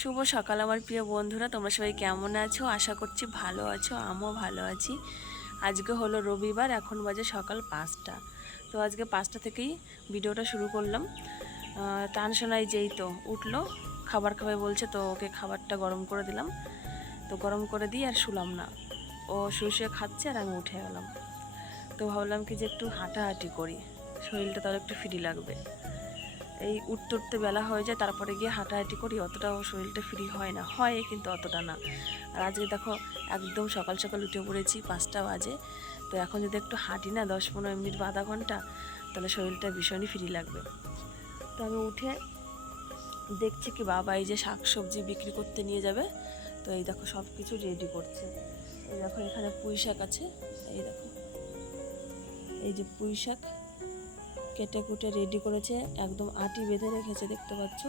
শুভ সকাল আমার প্রিয় বন্ধুরা, তোমরা সবাই কেমন আছো? আশা করছি ভালো আছো, আমিও ভালো আছি। আজকে হলো রবিবার, এখন বাজে সকাল 5টা। তো আজকে 5টা থেকেই ভিডিওটা শুরু করলাম। টানসোনাই যেই তো উঠলো, খাবার খাবে বলছে, তো ওকে খাবারটা গরম করে দিলাম। তো গরম করে দিয়ে আর শুলাম না, ও শুয়ে শুয়ে খাচ্ছে আর আমি উঠে গেলাম। তো ভাবলাম কি যে একটু হাঁটাহাঁটি করি, শরীরটা তাহলে একটু ফ্রি লাগবে। এই উঠতে উঠতে বেলা হয়ে যায়, তারপরে গিয়ে হাঁটাহাঁটি করি, অতটাও শরীরটা ফ্রি হয় না, হয় কিন্তু অতটা না। আর আজকে দেখো একদম সকাল সকাল উঠে পড়েছি, 5টা বাজে। তো এখন যদি একটু হাঁটি না 10-15 মিনিট বা আধা ঘন্টা, তাহলে শরীরটা ভীষণই ফ্রি লাগবে। তো আমি উঠে দেখছি কি বাবা এই যে শাক সবজি বিক্রি করতে নিয়ে যাবে। তো এই দেখো সব কিছু রেডি করছে। এই দেখো এখানে পুঁই শাক আছে, এই দেখো এই যে পুঁই শাক কেটে কুটে রেডি করেছে, একদম আটি বেঁধে রেখেছে দেখতে পাচ্ছ।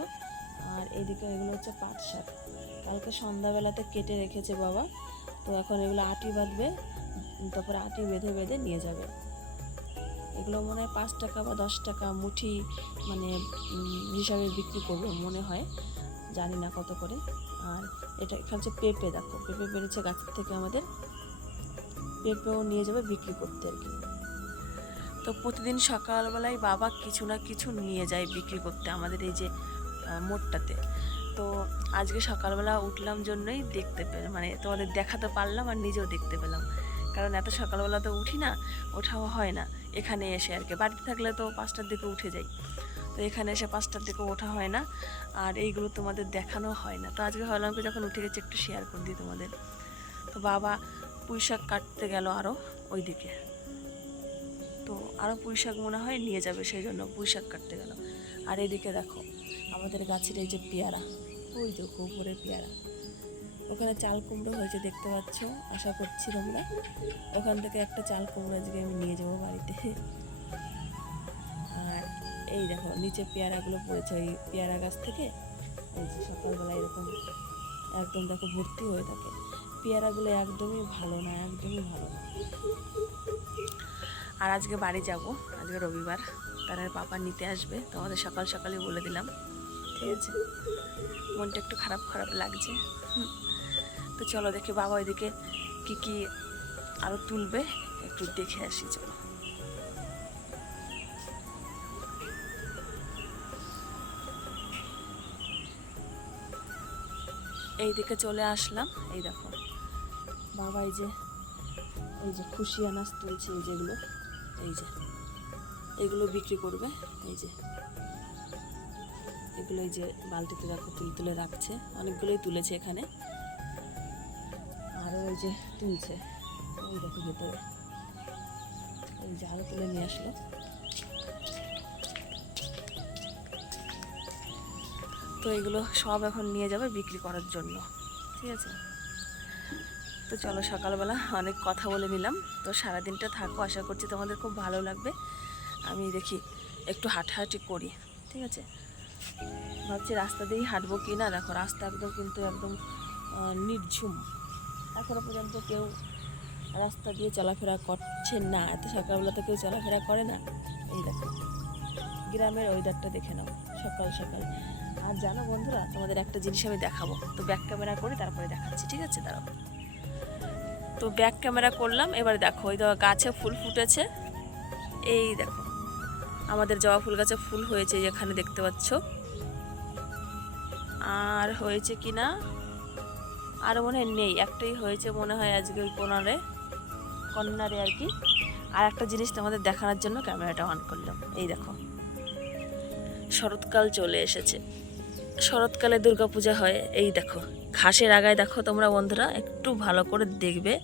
আর এদিকে এগুলো হচ্ছে পাট শাক, কালকে সন্ধ্যাবেলাতে কেটে রেখেছে বাবা। তো এখন এগুলো আটি বাঁধবে, তারপরে আটি বেঁধে বেঁধে নিয়ে যাবে। এগুলো মনে হয় 5 টাকা বা 10 টাকা মুঠি, মানে হিসাবে বিক্রি করবে মনে হয়, জানি না কত করে। আর এটা এখানে হচ্ছে পেঁপে, দেখো পেঁপে বেড়েছে গাছের থেকে আমাদের, পেঁপেও নিয়ে যাবে বিক্রি করতে আর কি। তো প্রতিদিন সকালবেলায় বাবা কিছু না কিছু নিয়ে যায় বিক্রি করতে আমাদের এই যে মোড়টাতে। তো আজকে সকালবেলা উঠলাম জন্যই দেখতে পেলাম, মানে তোমাদের দেখাতে পারলাম আর নিজেও দেখতে পেলাম। কারণ এত সকালবেলা তো উঠি না, ওঠাও হয় না এখানে এসে আর কি। বাড়িতে থাকলে তো 5টার দিকে উঠে যাই, তো এখানে এসে 5টার দিকে ওঠা হয় না, আর এইগুলো তোমাদের দেখানো হয় না। তো আজকে ভাবলাম কি যখন উঠে গেছি একটু শেয়ার করে দিই তোমাদের। তো বাবা পুঁই শাক কাটতে গেল আরও ওইদিকে, তো আরও পুঁই শাক মনে হয় নিয়ে যাবে, সেই জন্য পুঁই শাক কাটতে গেল। আর এদিকে দেখো আমাদের গাছের এই যে পেয়ারা, ওই দেখো উপরে পেয়ারা, ওখানে চাল কুমড়ো হয়েছে দেখতে পাচ্ছ, আশা করছি তোমরা। ওখান থেকে একটা চাল কুমড়ো আজকে আমি নিয়ে যাবো বাড়িতে। আর এই দেখো নিচে পেয়ারাগুলো পড়েছে ওই পেয়ারা গাছ থেকে, এই যে সকালবেলা এরকম একদম দেখো ভর্তি হয়ে থাকে। পেয়ারাগুলো একদমই ভালো না, একদমই ভালো না। আর আজকে বাড়ি যাব, আজকে রবিবার, তার পাপা নিতে আসবে, তোমাদের সকাল সকালই বলে দিলাম, ঠিক আছে। মনটা একটু খারাপ খারাপ লাগছে। তো চলো দেখি বাবা ওইদিকে কি কি আরও তুলবে, একটু দেখে আসি চলো। এইদিকে চলে আসলাম, এই দেখো বাবা এই যে খুশি আনাজ তুলছে, এই যেগুলো, এই যে এগুলো বিক্রি করবে। এই যে এগুলো এই যে বালতিতে দেখো তুলে রাখছে, অনেকগুলোই তুলেছে এখানে, আরও ওই যে তুলছে, ওই দেখো ভেতরে এই যে আরও তুলে নিয়ে আসলো। তো এগুলো সব এখন নিয়ে যাবে বিক্রি করার জন্য, ঠিক আছে। তো চলো সকালবেলা অনেক কথা বলে নিলাম, তো সারাদিনটা থাকো, আশা করছি তোমাদের খুব ভালো লাগবে। আমি দেখি একটু হাঁটাহাঁটি করি, ঠিক আছে। ভাবছি রাস্তা দিয়েই হাঁটবো কি না, দেখো রাস্তা একদম কিন্তু একদম নির্ঝুম, এখনও পর্যন্ত কেউ রাস্তা দিয়ে চলাফেরা করছে না, এত সকালবেলা তো কেউ চলাফেরা করে না। এই দেখো গ্রামের ওয়েদারটা দেখে নাও সকাল সকাল। আর জানো বন্ধুরা, তোমাদের একটা জিনিস আমি দেখাবো, তো ব্যাক ক্যামেরা করে তারপরে দেখাচ্ছি, ঠিক আছে, দাঁড়াও। তো ব্যাক ক্যামেরা করলাম, এবার দেখো ওই গাছে ফুল ফুটেছে, এই দেখো আমাদের জবা ফুল গাছে ফুল হয়েছে যেখানে দেখতে পাচ্ছ। আর হয়েছে কি না আর মনে হয় নেই, একটাই হয়েছে মনে হয় আজকে ওই কর্নারে আর কি। আর একটা জিনিস তোমাদের দেখানোর জন্য ক্যামেরাটা অন করলাম, এই দেখো শরৎকাল চলে এসেছে, শরৎকালে দুর্গাপূজা হয়। এই দেখো ঘাসের আগায় দেখো তোমরা বন্ধুরা একটু ভালো করে দেখবে,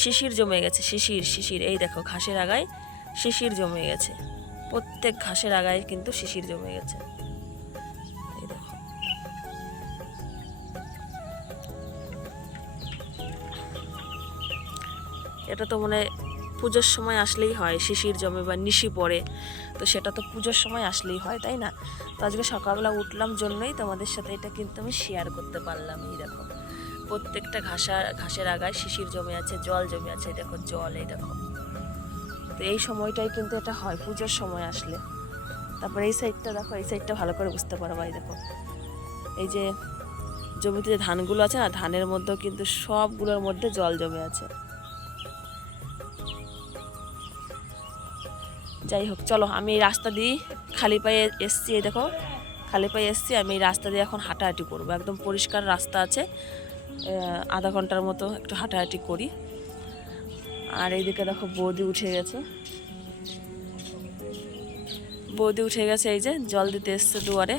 শিশির জমে গেছে, শিশির শিশির, এই দেখো ঘাসের আগায় শিশির জমে গেছে, প্রত্যেক ঘাসের আগায় কিন্তু শিশির জমে গেছে, এই দেখো। এটা তো মনে পুজোর সময় আসলেই হয়, শিশির জমে বা নিশি পড়ে, তো সেটা তো পুজোর সময় আসলেই হয়, তাই না। তো আজকে সকালবেলা উঠলাম জন্যই তোমাদের সাথে এটা কিন্তু আমি শেয়ার করতে পারলাম। এই দেখো প্রত্যেকটা ঘাসের আগায় শিশির জমে আছে, জল জমে আছে, দেখো জল, এই দেখো। তো এই সময়টাই কিন্তু এটা হয় পুজোর সময় আসলে। তারপরে এই সাইডটা দেখো, এই সাইডটা ভালো করে বুঝতে পারো, এই দেখো এই যে জমিতে যে ধানগুলো আছে না, ধানের মধ্যেও কিন্তু সবগুলোর মধ্যে জল জমে আছে। যাই হোক, চলো আমি এই রাস্তা দিয়ে খালি পায়ে এসছি, এই দেখো খালি পায়ে এসছি। আমি এই রাস্তা দিয়ে এখন হাঁটাহাঁটি করবো, একদম পরিষ্কার রাস্তা আছে, আধা ঘন্টার মতো একটু হাঁটাহাঁটি করি। আর এইদিকে দেখো বৌদি উঠে গেছে, বৌদি উঠে গেছে, এই যে জল দিতে এসছে দুয়ারে।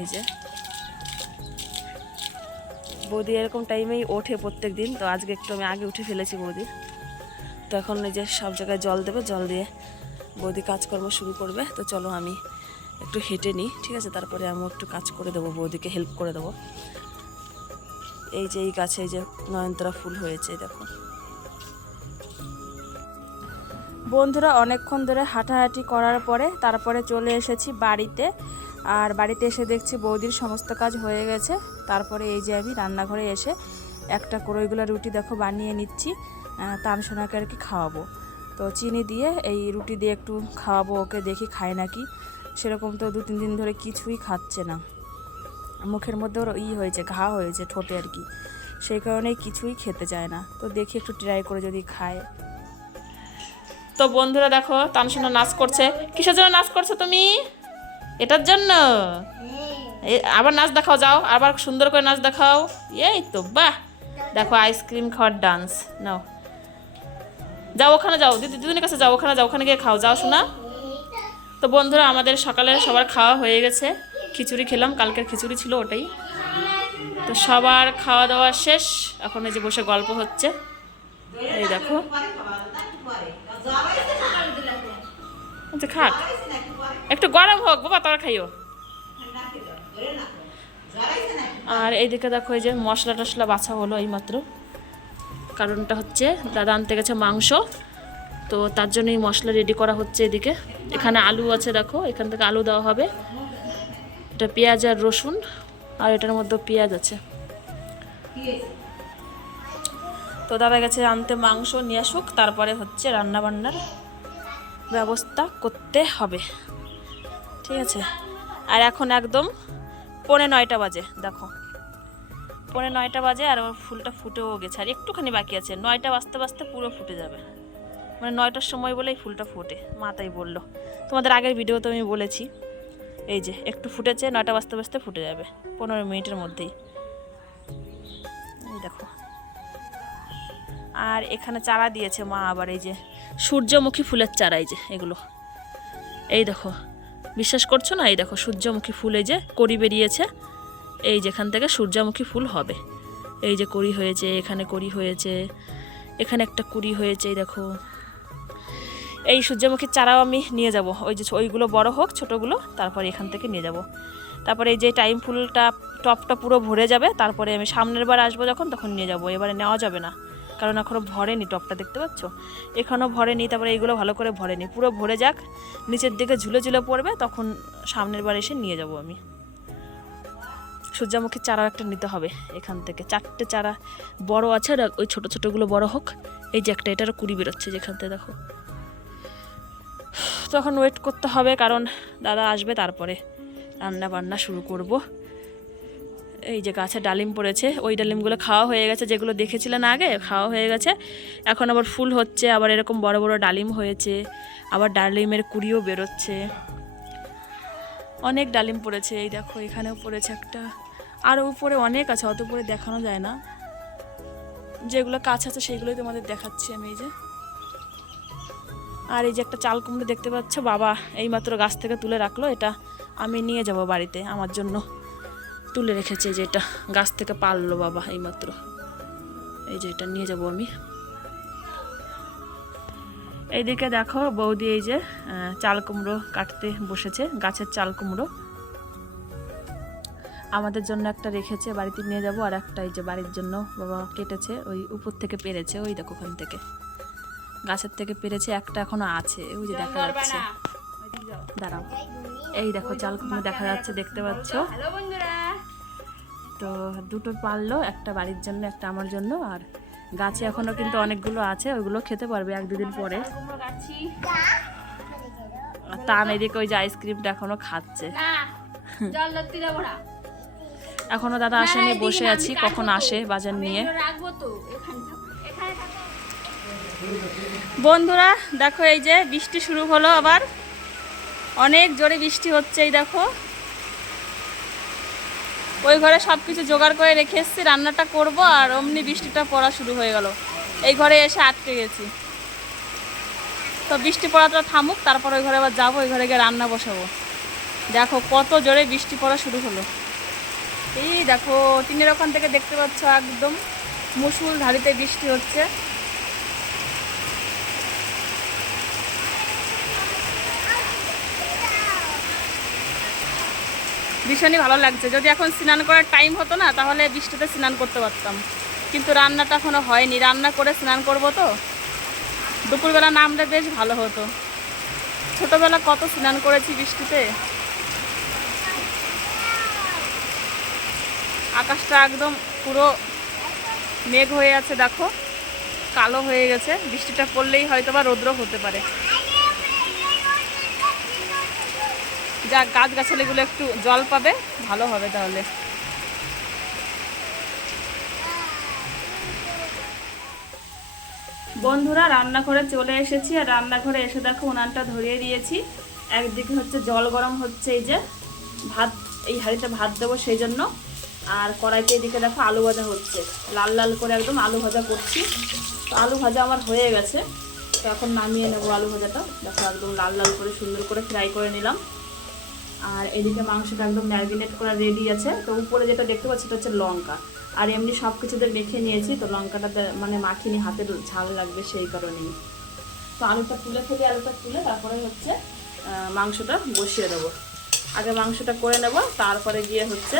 এই যে বৌদি এরকম টাইমেই ওঠে প্রত্যেক দিন, তো আজকে একটু আমি আগে উঠে ফেলেছি বৌদির। তো এখন এই যে সব জায়গায় জল দেবে, জল দিয়ে বৌদি কাজকর্ম শুরু করবে। তো চলো আমি একটু হেঁটে নিই, ঠিক আছে, তারপরে আমি একটু কাজ করে দেবো, বৌদিকে হেল্প করে দেবো। এই যে এই গাছে এই যে নয়নতারা ফুল হয়েছে, দেখো বন্ধুরা। অনেকক্ষণ ধরে হাঁটাহাঁটি করার পরে তারপরে চলে এসেছি বাড়িতে। আর বাড়িতে এসে দেখছি বৌদির সমস্ত কাজ হয়ে গেছে। তারপরে এই যে আমি রান্নাঘরে এসে একটা কড়ইগুলো রুটি দেখো বানিয়ে নিচ্ছি, তানসোনাকে আর কি খাওয়াবো। তো চিনি দিয়ে এই রুটি দিয়ে একটু খাওয়াবো ওকে, দেখি খায় নাকি। সেরকম তো 2-3 দিন ধরে কিছুই খাচ্ছে না, মুখের মধ্যে ওর হয়েছে, ঘা হয়েছে ঠোঁটে আর কি, সেই কারণেই কিছুই খেতে চায় না। তো দেখি একটু ট্রাই করে যদি খায়। তো বন্ধুরা দেখো তানসোনা নাচ করছে। কিসের জন্য নাচ করছো তুমি? এটার জন্য? আবার নাচ দেখাও, যাও আবার সুন্দর করে নাচ দেখাও। এই তো বাহ, দেখো আইসক্রিম খাওয়ার ডান্স। নাও যাও, ওখানে যাও, দিদির কাছে যাও, ওখানে যাও, ওখানে গিয়ে খাও, যাও শোনা। তো বন্ধুরা আমাদের সকালে সবার খাওয়া হয়ে গেছে, খিচুড়ি খেলাম, কালকের খিচুড়ি ছিল ওটাই। তো সবার খাওয়া দাওয়া শেষ, এখন এই যে বসে গল্প হচ্ছে। এই দেখো আচ্ছা খাক, একটু গরম হোক বাবা, তোরা খাইও। আর এইদিকে দেখো এই যে মশলা টশলা বাছা হলো এইমাত্র। কারণটা হচ্ছে দাদা আনতে গেছে মাংস, তো তার জন্যই মশলা রেডি করা হচ্ছে। এদিকে এখানে আলু আছে, দেখো এখান থেকে আলু দেওয়া হবে, এটা পেঁয়াজ আর রসুন, আর এটার মধ্যে পেঁয়াজ আছে। তো দাদা গেছে আনতে মাংস, নিয়ে আসুক, তারপরে হচ্ছে রান্না বান্নার ব্যবস্থা করতে হবে, ঠিক আছে। আর এখন একদম 9:45 বাজে, দেখো 9:45 বাজে, আর ওর ফুলটা ফুটেও গেছে, আর একটুখানি বাকি আছে, 9টা বাজতে বাজতে পুরো ফুটে যাবে। মানে 9টার সময় বলেই ফুলটা ফোটে, মা তাই বললো, তোমাদের আগের ভিডিওতে আমি বলেছি। এই যে একটু ফুটেছে, 9টা বাজতে বাজতে ফুটে যাবে, 15 মিনিটের মধ্যেই। এই দেখো, আর এখানে চারা দিয়েছে মা আবার, এই যে সূর্যমুখী ফুলের চারা, এই যে এগুলো, এই দেখো বিশ্বাস করছো না, এই দেখো সূর্যমুখী ফুল, এই যে কড়ি বেরিয়েছে, এই যেখান থেকে সূর্যমুখী ফুল হবে। এই যে কড়ি হয়েছে, এখানে কড়ি হয়েছে, এখানে একটা কুড়ি হয়েছে, এই দেখো। এই সূর্যমুখীর চারাও আমি নিয়ে যাব, ওই যে ওইগুলো বড় হোক, ছোটোগুলো, তারপরে এখান থেকে নিয়ে যাব। তারপরে এই যে টাইম ফুলটা টপটা পুরো ভরে যাবে, তারপরে আমি সামনের বার আসবো যখন, তখন নিয়ে যাব। এবারে নেওয়া যাবে না, কারণ এখনও ভরেনি টপটা, দেখতে পাচ্ছ এখনও ভরেনি। তারপরে এইগুলো ভালো করে ভরেনি, পুরো ভরে যাক, নিচের দিকে ঝুলে ঝুলে পড়বে, তখন সামনের বার এসে নিয়ে যাব আমি। সূর্যমুখীর চারা একটা নিতে হবে এখান থেকে, 4টে চারা বড় আছে, আর ওই ছোটো ছোটোগুলো বড় হোক। এই যে একটা, এটারও কুড়ি বেরোচ্ছে যেখান থেকে, দেখো। তখন ওয়েট করতে হবে, কারণ দাদা আসবে, তারপরে রান্না বান্না শুরু করব। এই যে গাছে ডালিম পড়েছে, ওই ডালিমগুলো খাওয়া হয়ে গেছে, যেগুলো দেখেছিলেন আগে খাওয়া হয়ে গেছে। এখন আবার ফুল হচ্ছে, আবার এরকম বড় বড় ডালিম হয়েছে, আবার ডালিমের কুড়িও বেরোচ্ছে, অনেক ডালিম পড়েছে। এই দেখো এখানেও পড়েছে একটা, আর উপরে অনেক আছে, অত উপরে দেখানো যায় না, যেগুলো কাছ আছে সেইগুলোই তোমাদের দেখাচ্ছি আমি। এই যে, আর এই যে একটা চাল কুমড়ো দেখতে পাচ্ছ, বাবা এইমাত্র গাছ থেকে তুলে রাখলো, এটা আমি নিয়ে যাব বাড়িতে, আমার জন্য তুলে রেখেছে, যে এটা গাছ থেকে পারলো বাবা এইমাত্র, এই যে এটা নিয়ে যাব আমি। এইদিকে দেখো বৌদি এই যে চাল কুমড়ো কাটতে বসেছে, গাছের চাল কুমড়ো আমাদের জন্য একটা রেখেছে, বাড়িতে নিয়ে যাব, আর একটা এই যে বাড়ির জন্য বাবা কেটেছে, ওই উপর থেকে পেরেছে, ওই দেখো ওখান থেকে গাছের থেকে পেরেছে, একটা এখনো আছে, ওই যে দেখা যাচ্ছে, দাঁড়াও, এই দেখো চাল কুমড়ো দেখা যাচ্ছে, দেখতে পাচ্ছ। তো দুটো পারলো, একটা বাড়ির জন্য, একটা আমার জন্য, আর গাছে এখনো কিন্তু অনেকগুলো আছে, ওইগুলো খেতে পারবে 1-2 দিন পরে। তা এদিকে ওই যে আইসক্রিমটা এখনো খাচ্ছে, এখনো দাদা আসেনি, বসে আছি কখন আসে বাজার নিয়ে। বন্ধুরা দেখো এই যে বৃষ্টি শুরু হলো, আবার অনেক জোরে বৃষ্টি হচ্ছে। এই দেখো ওই ঘরে সব কিছু জোগাড় করে রেখে এসেছি, রান্নাটা করব, আর অমনি বৃষ্টিটা পড়া শুরু হয়ে গেল। এই ঘরে এসে আটকে গেছি। তো বৃষ্টি পড়াটা থামুক, তারপর ওই ঘরে আবার যাবো, ওই ঘরে গিয়ে রান্না বসাবো। দেখো কত জোরে বৃষ্টি পড়া শুরু হলো। এই দেখো টিনের ওখান থেকে দেখতে পাচ্ছ একদম মুষলধারিতে বৃষ্টি হচ্ছে। ভীষণই ভালো লাগছে। যদি এখন স্নান করার টাইম হতো না, তাহলে বৃষ্টিতে স্নান করতে পারতাম, কিন্তু রান্নাটা এখনো হয়নি। রান্না করে স্নান করব, তো দুপুরবেলা নামলে বেশ ভালো হতো। ছোটবেলা কত স্নান করেছি বৃষ্টিতে। আকাশটা একদম পুরো মেঘ হয়ে আছে, দেখো কালো হয়ে গেছে। বৃষ্টিটা পড়লেই হয়তো বা রৌদ্র হতে পারে। যা গাছগাছালিগুলো একটু জল পাবে, ভালো হবে তাহলে। বন্ধুরা রান্নাঘরে চলে এসেছি, আর রান্নাঘরে এসে দেখো উনানটা ধরিয়ে দিয়েছি। একদিকে হচ্ছে জল গরম হচ্ছে, এই যে ভাত, এই হাঁড়িতে ভাত দেবো সেই জন্য। আর কড়াইতে এদিকে দেখো আলু ভাজা হচ্ছে, লাল লাল করে একদম আলু ভাজা করছি। তো আলু ভাজা আমার হয়ে গেছে, তো এখন নামিয়ে নেবো আলু ভাজাটা। দেখো একদম লাল লাল করে সুন্দর করে ফ্রাই করে নিলাম। আর এদিকে মাংসটা একদম ম্যারিনেট করা রেডি আছে। তো উপরে যেটা দেখতে পাচ্ছি এটা হচ্ছে লঙ্কা, আর এমনি সব কিছুতে মেখে নিয়েছি। তো লঙ্কাটাতে মানে মাখিনি, হাতে ঝাল লাগবে সেই কারণেই। তো আলুটা তুলে তারপরে হচ্ছে মাংসটা বসিয়ে দেবো। আগে মাংসটা করে নেব, তারপরে গিয়ে হচ্ছে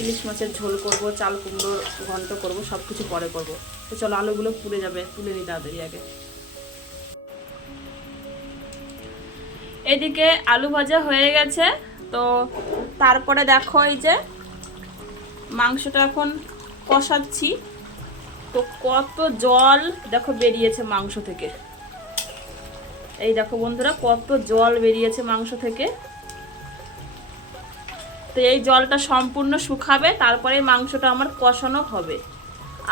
ইলিশ মাছের ঝোল করব, চাল কুমড়োর ঘন্ট করব, সব কিছু পরে করব। তো চলো আলুগুলো পুড়ে যাবে, তুলে নিই তাড়াতাড়ি আগে। এদিকে আলু ভাজা হয়ে গেছে। তো তারপরে দেখো এই যে মাংসটা এখন কষাচ্ছি। তো কত জল দেখো বেরিয়েছে মাংস থেকে। এই দেখো বন্ধুরা কত জল বেরিয়েছে মাংস থেকে। তো এই জলটা সম্পূর্ণ শুকাবে, তারপরে মাংসটা আমার কষানো হবে।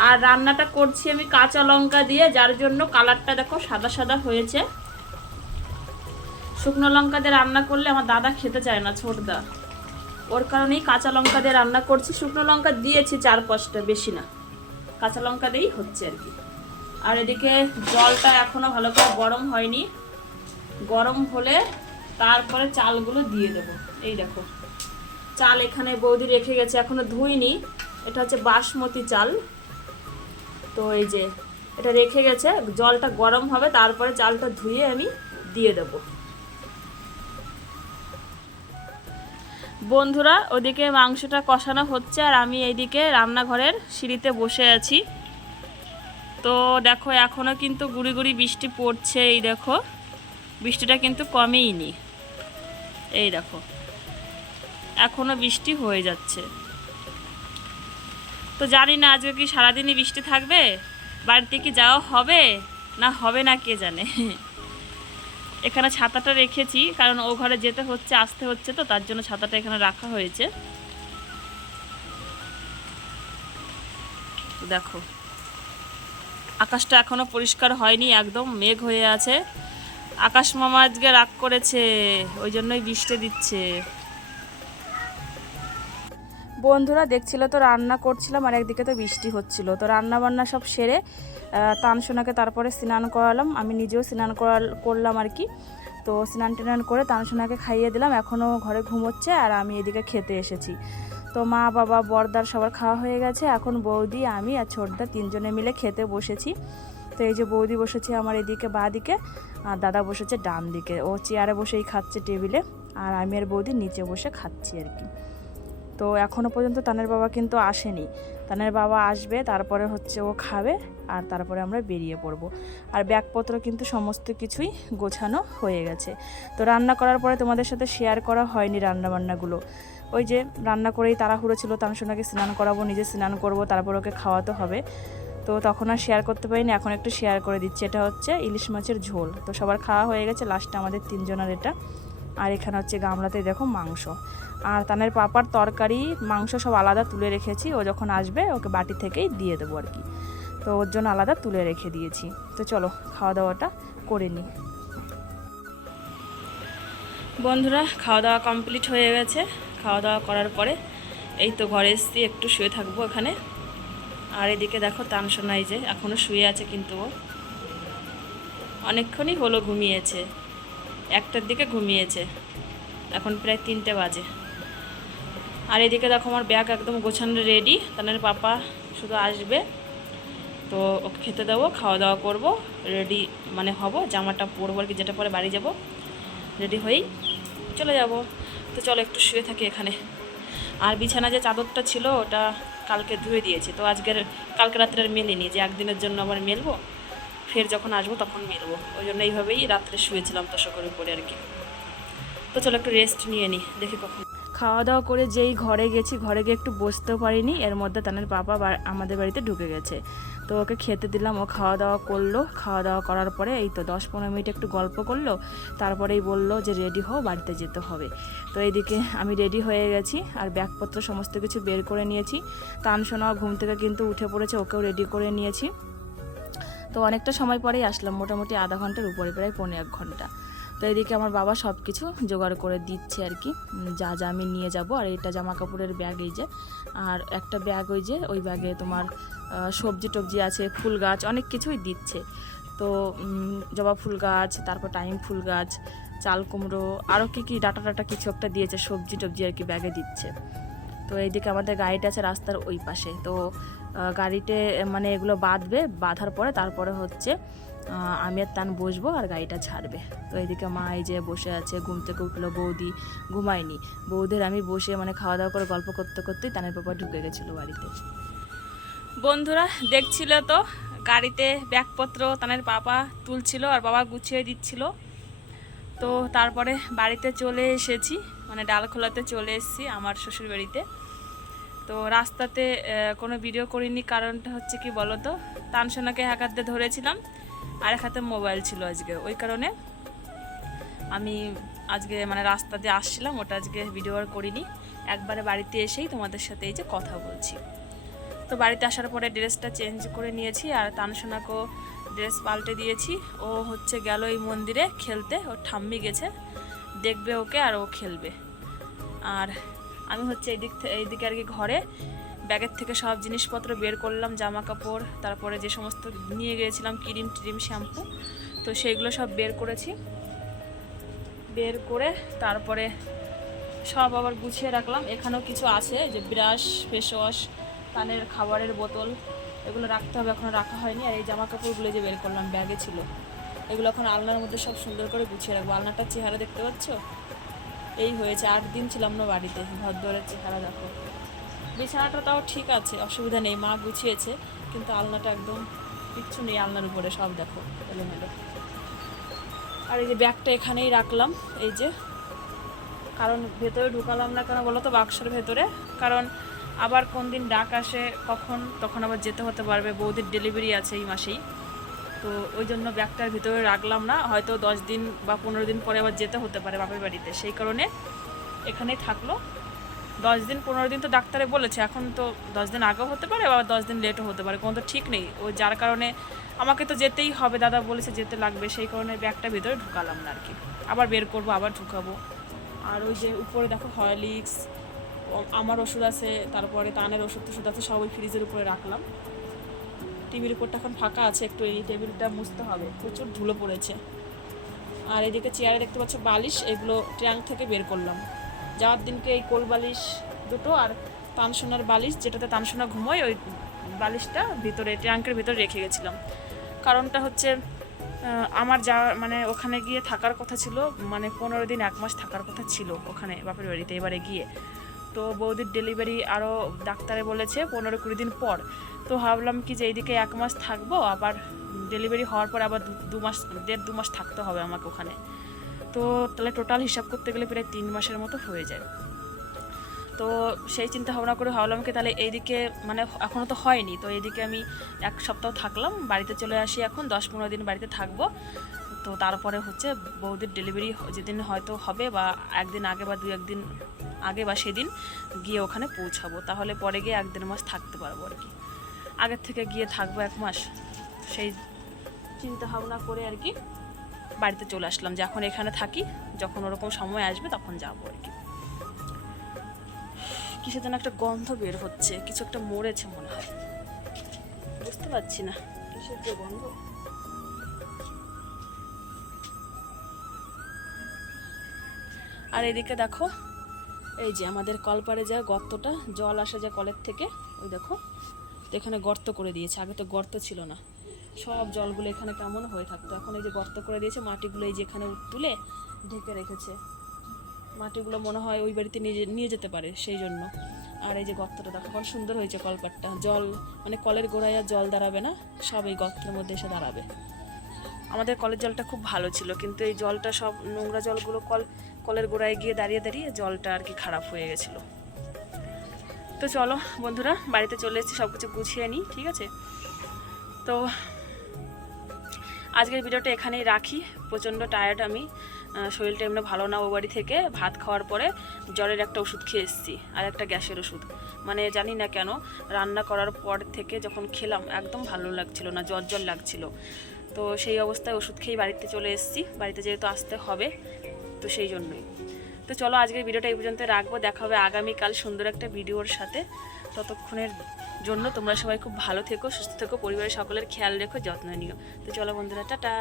আর রান্নাটা করছি আমি কাঁচা লঙ্কা দিয়ে, যার জন্য কালারটা দেখো সাদা সাদা হয়েছে। শুকনো লঙ্কা দিয়ে রান্না করলে আমার দাদা খেতে চায় না, ছোটদা, ওর কারণেই কাঁচা লঙ্কা দিয়ে রান্না করছি। শুকনো লঙ্কা দিয়েছি 4-5টা, বেশি না, কাঁচা লঙ্কা দিয়েই হচ্ছে আর কি। আর এদিকে জলটা এখনো ভালো করে গরম হয়নি, গরম হলে তারপরে চালগুলো দিয়ে দেবো। এই দেখো চাল এখানে বৌদি রেখে গেছে, এখনো ধুইনি। এটা হচ্ছে বাসমতি চাল। তো এই যে এটা রেখে গেছে, জলটা গরম হবে, তারপরে চালটা ধুয়ে আমি দিয়ে দেবো। বন্ধুরা ওদিকে মাংসটা কষানো হচ্ছে, আর আমি এইদিকে রান্নাঘরের সিঁড়িতে বসে আছি। তো দেখো এখনও কিন্তু গুড়ি গুড়ি বৃষ্টি পড়ছে। এই দেখো বৃষ্টিটা কিন্তু কমেইনি, এই দেখো এখনও বৃষ্টি হয়ে যাচ্ছে। তো জানি না আজকে কি সারাদিনই বৃষ্টি থাকবে, বাড়িতে কি যাওয়া হবে না হবে না কে জানে। এখানে ছাতাটা রেখেছি, কারণ ও ঘরে যেতে হচ্ছে, আসতে হচ্ছে, তো তার জন্য ছাতাটা এখানে রাখা হয়েছে। দেখো আকাশটা এখনো পরিষ্কার হয়নি, একদম মেঘ হয়ে আছে। আকাশ মামা আজকে রাগ করেছে, ওই জন্যই বৃষ্টি দিচ্ছে। বন্ধুরা দেখছিল তো রান্না করছিলাম, আর একদিকে তো বৃষ্টি হচ্ছিল। তো রান্না বান্না সব সেরে তানসোনাকে তারপরে স্নান করালাম, আমি নিজেও স্নান করলাম আর কি। তো স্নান টান করে তানসোনাকে খাইয়ে দিলাম, এখনও ঘরে ঘুমোচ্ছে, আর আমি এদিকে খেতে এসেছি। তো মা বাবা বড়দার সবার খাওয়া হয়ে গেছে, এখন বৌদি আমি আর ছোটদা 3জনে মিলে খেতে বসেছি। তো এই যে বৌদি বসেছে আমার এদিকে বাঁ দিকে, আর দাদা বসেছে ডান দিকে, ও চেয়ারে বসেই খাচ্ছে টেবিলে, আর আমি আর বৌদি নিচে বসে খাচ্ছি আর কি। তো এখনও পর্যন্ত তানের বাবা কিন্তু আসেনি, তানের বাবা আসবে, তারপরে হচ্ছে ও খাবে, আর তারপরে আমরা বেরিয়ে পড়ব। আর ব্যাগপত্র কিন্তু সমস্ত কিছুই গোছানো হয়ে গেছে। তো রান্না করার পরে তোমাদের সাথে শেয়ার করা হয়নি রান্নাবান্নাগুলো, ওই যে রান্না করেই তাড়াহুড়ো ছিল, তানসোনাকে স্নান করাবো, নিজে স্নান করব, তারপর ওকে খাওয়াতে হবে। তো তখন আর শেয়ার করতে পারিনি, এখন একটু শেয়ার করে দিচ্ছি। এটা হচ্ছে ইলিশ মাছের ঝোল। তো সবার খাওয়া হয়ে গেছে, লাস্টে আমাদের 3জনের এটা। আর এখানে হচ্ছে গামলাতে দেখো মাংস, আর তানের পাপার তরকারি মাংস সব আলাদা তুলে রেখেছি, ও যখন আসবে ওকে বাটি থেকেই দিয়ে দেবো আর কি, তো ওর জন্য আলাদা তুলে রেখে দিয়েছি। তো চলো খাওয়া দাওয়াটা করে নিই। বন্ধুরা খাওয়া দাওয়া কমপ্লিট হয়ে গেছে। খাওয়া দাওয়া করার পরে এই তো ঘরে এসেছি, একটু শুয়ে থাকবো এখানে। আর এদিকে দেখো তানসোনাই যে এখনও শুয়ে আছে, কিন্তু ও অনেকক্ষণই হলো ঘুমিয়েছে, 1টার দিকে ঘুমিয়েছে, এখন প্রায় 3টে বাজে। আর এদিকে দেখো আমার ব্যাগ একদম গোছানো রেডি, তানের পাপা শুধু আসবে, তো ওকে খেতে দেবো, খাওয়া দাওয়া করবো, রেডি মানে হব, জামাটা পরবো আর কি, যেটা পরে বাড়ি যাব, রেডি হয়েই চলে যাব। তো চলো একটু শুয়ে থাকি এখানে। আর বিছানা যে চাদরটা ছিল ওটা কালকে ধুয়ে দিয়েছি, তো কালকে রাত্রে আর মেলিনি, যে একদিনের জন্য আবার মেলবো, ফের যখন আসবো তখন মেলবো, ওই জন্য এইভাবেই রাত্রে শুয়েছিলাম তোষক করে পরে আর কি। তো চলো একটু রেস্ট নিয়ে নিই, দেখি কখন। খাওয়া দাওয়া করে যেই ঘরে গেছি, ঘরে গিয়ে একটু বসতেও পারিনি, এর মধ্যে তানের পাপা আমাদের বাড়িতে ঢুকে গেছে। তো ওকে খেতে দিলাম, ও খাওয়া দাওয়া করলো, খাওয়া দাওয়া করার পরে এই তো 10-15 মিনিট একটু গল্প করলো, তারপরেই বললো যে রেডি হও, বাড়িতে যেতে হবে। তো এইদিকে আমি রেডি হয়ে গেছি, আর ব্যাগপত্র সমস্ত কিছু বের করে নিয়েছি। তানসোনাও ঘুম থেকে কিন্তু উঠে পড়েছে, ওকেও রেডি করে নিয়েছি। তো অনেকটা সময় পরেই আসলাম, মোটামুটি আধা ঘন্টার উপরে, প্রায় 1.25 ঘন্টা। তো এদিকে আমার বাবা সব কিছু জোগাড় করে দিচ্ছে আর কি, যা যা আমি নিয়ে যাব। আর এটা জামা কাপড়ের ব্যাগ এই যে, আর একটা ব্যাগ ওই যে, ওই ব্যাগে তোমার সবজি টবজি আছে, ফুল গাছ, অনেক কিছুই দিচ্ছে। তো জবা ফুল গাছ, তারপর টাইম ফুল গাছ, চাল কুমড়ো, আরও কী ডাটা কিছু একটা দিয়েছে, সবজি টবজি আর কি ব্যাগে দিচ্ছে। তো এইদিকে আমাদের গাড়িটা আছে রাস্তার ওই পাশে, তো গাড়িতে মানে এগুলো বাঁধার পরে তারপরে হচ্ছে আমি আর তান বসবো আর গাড়িটা ছাড়বে। তো এইদিকে মা এই যে বসে আছে, ঘুম থেকে উঠলো, বৌদি ঘুমায়নি, বৌদের আমি বসে মানে খাওয়া দাওয়া করে গল্প করতে করতেই তানের পাপা ঢুকে গেছিলো বাড়িতে। বন্ধুরা দেখছিল তো গাড়িতে ব্যাগপত্র তানের পাপা তুলছিল আর বাবা গুছিয়ে দিচ্ছিল। তো তারপরে বাড়িতে চলে এসেছি, মানে ডালখোলাতে চলে এসেছি আমার শ্বশুর বাড়িতে। তো রাস্তাতে কোনো ভিডিও করিনি, কারণটা হচ্ছে কি বলো তো, তানসোনাকে এক হাতে ধরেছিলাম আর এক হাতে মোবাইল ছিল আজকে, ওই কারণে আমি আজকে মানে রাস্তা দিয়ে আসছিলাম, ওটা আজকে ভিডিও আর করিনি। একবারে বাড়িতে এসেই তোমাদের সাথে এই যে কথা বলছি। তো বাড়িতে আসার পরে ড্রেসটা চেঞ্জ করে নিয়েছি, আর তানসোনাকেও ড্রেস পাল্টে দিয়েছি। ও হচ্ছে গেল এই মন্দিরে খেলতে, ওর ঠাম্মি গেছে, দেখবে ওকে আর ও খেলবে। আর আমি হচ্ছে এইদিকে আর কি ঘরে ব্যাগের থেকে সব জিনিসপত্র বের করলাম, জামা কাপড়, তারপরে যে সমস্ত নিয়ে গিয়েছিলাম ক্রিম ট্রিম শ্যাম্পু, তো সেইগুলো সব বের করেছি। বের করে তারপরে সব আবার গুছিয়ে রাখলাম। এখানেও কিছু আছে, যে ব্রাশ, ফেস ওয়াশ, কানের খাবারের বোতল, এগুলো রাখতে হবে, এখনও রাখা হয়নি। আর এই জামা কাপড়গুলো যে বের করলাম ব্যাগে ছিল, এগুলো এখন আলনার মধ্যে সব সুন্দর করে গুছিয়ে রাখবো। আলনাটার চেহারা দেখতে পাচ্ছ, এই হয়েছে, 8 দিন ছিলাম না বাড়িতে, ঘরদোরের চেহারা দেখো। বিছানাটা তাও ঠিক আছে, অসুবিধা নেই, মা গুছিয়েছে, কিন্তু আলনাটা একদম কিচ্ছু নেই আলনার উপরে, সব দেখো এলোমেলো। আর এই যে ব্যাগটা এখানেই রাখলাম, এই যে, কারণ ভেতরে ঢুকালাম না কেন বলো তো, বাক্সের ভেতরে, কারণ আবার কোন দিন ডাক আসে কখন, তখন আবার যেতে হতে পারবে, বৌদির ডেলিভারি আছে এই মাসেই, তো ওই জন্য ব্যাগটার ভিতরে রাখলাম না, হয়তো 10 দিন বা 15 দিন পরে আবার যেতে হতে পারে বাপের বাড়িতে, সেই কারণে এখানেই থাকলো। 10 দিন 15 দিন তো ডাক্তারে বলেছে, এখন তো 10 দিন আগেও হতে পারে, আবার 10 দিন লেটও হতে পারে, কোনো তো ঠিক নেই। ও যার কারণে আমাকে তো যেতেই হবে, দাদা বলেছে যেতে লাগবে, সেই কারণে ব্যাগটা ভিতরে ঢুকালাম না আর কি, আবার বের করবো, আবার ঢুকাবো। আর ওই যে উপরে দেখো হরলিক্স, আমার ওষুধ আছে, তারপরে তানের ওষুধ আছে, সব ওই ফ্রিজের উপরে রাখলাম। টিভির উপরটা এখন ফাঁকা আছে, একটু এই টেবিলটা মুছতে হবে, প্রচুর ধুলো পড়েছে। আর এদিকে চেয়ারে দেখতে পাচ্ছ বালিশ, এগুলো ট্যাঙ্ক থেকে বের করলাম। যাওয়ার দিনকে এই কোল বালিশ দুটো আর তানসোনার বালিশ, যেটাতে তানসোনা ঘুমোয়, ওই বালিশটা ভিতরে ট্যাঙ্কের ভিতরে রেখে গেছিলাম। কারণটা হচ্ছে আমার মানে ওখানে গিয়ে থাকার কথা ছিল, মানে 15 দিন 1 মাস থাকার কথা ছিল ওখানে বাপের বাড়িতে এবারে গিয়ে। তো বৌদির ডেলিভারি আরও ডাক্তারে বলেছে 15-20 দিন পর, তো ভাবলাম কি যে এইদিকে 1 মাস থাকবো, আবার ডেলিভারি হওয়ার পর আবার 1.5-2 মাস থাকতে হবে আমাকে ওখানে। তো তাহলে টোটাল হিসাব করতে গেলে প্রায় 3 মাসের মতো হয়ে যায়। তো সেই চিন্তা ভাবনা করে ভাবলাম কি তাহলে এইদিকে, মানে এখনও তো হয়নি, তো এইদিকে আমি 1 সপ্তাহ থাকলাম, বাড়িতে চলে আসি, এখন 10-15 দিন বাড়িতে থাকবো। তো তারপরে হচ্ছে বৌদির ডেলিভারি যেদিন হয়তো হবে বা একদিন আগে বা 2-1 দিন আগে বা সেদিন গিয়ে ওখানে পৌঁছাবো, তাহলে পরে গিয়ে 1-1.5 মাস থাকতে পারবো আর কি। আগের থেকে গিয়ে থাকবো 1 মাস, সেই চিন্তা ভাবনা করে আর কি বাড়িতে চলে আসলাম যে এখন এখানে থাকি, যখন ওরকম সময় আসবে তখন যাবো আর কি। কিসের যেন একটা গন্ধ বের হচ্ছে, কিছু একটা মরেছে মনে হয়, বুঝতে পারছি না কিসের যে গন্ধ। আর এদিকে দেখো, এই যে আমাদের কলপাড়ে যা গর্তটা, জল আসে যে কলের থেকে, ওই দেখো এখানে গর্ত করে দিয়েছে। আগে তো গর্ত ছিল না, সব জলগুলো এখানে কেমন হয়ে থাকতো, এখন এই যে গর্ত করে দিয়েছে, মাটিগুলো এই যে এখানে তুলে ঢেকে রেখেছে। মাটিগুলো মনে হয় ওই বাড়িতে নিয়ে যেতে পারে সেই জন্য। আর এই যে গর্তটা দেখো কত সুন্দর হয়েছে, কলপাটটা, জল মানে কলের গোড়ায় আর জল দাঁড়াবে না, সব এই গর্তের মধ্যে এসে দাঁড়াবে। আমাদের কলের জলটা খুব ভালো ছিল, কিন্তু এই জলটা সব নোংরা জলগুলো কলের গোড়ায় গিয়ে দাঁড়িয়ে দাঁড়িয়ে জলটা আর কি খারাপ হয়ে গেছিলো। তো চলো বন্ধুরা, বাড়িতে চলে এসেছি, সব কিছু গুছিয়ে নিই, ঠিক আছে? তো আজকের ভিডিওটা এখানেই রাখি। প্রচণ্ড টায়ার্ড আমি, শরীরটা এমনি ভালো না। ও বাড়ি থেকে ভাত খাওয়ার পরে জ্বরের একটা ওষুধ খেয়ে এসেছি, আর একটা গ্যাসের ওষুধ। মানে জানি না কেন রান্না করার পর থেকে যখন খেলাম একদম ভালো লাগছিল না, জ্বর জ্বর লাগছিল। তো সেই অবস্থায় ওষুধ খেয়েই বাড়িতে চলে এসেছি, বাড়িতে যেহেতু আসতে হবে, তো সেই জন্যই। তো চলো আজকের ভিডিওটা এই পর্যন্ত রাখবো, দেখা হবে আগামীকাল সুন্দর একটা ভিডিওর সাথে। ততক্ষণের জন্য তোমরা সবাই খুব ভালো থেকো, সুস্থ থেকো, পরিবারের সকলের খেয়াল রেখো, যত্ন নিও। তো চলো বন্ধুরা, টাটা।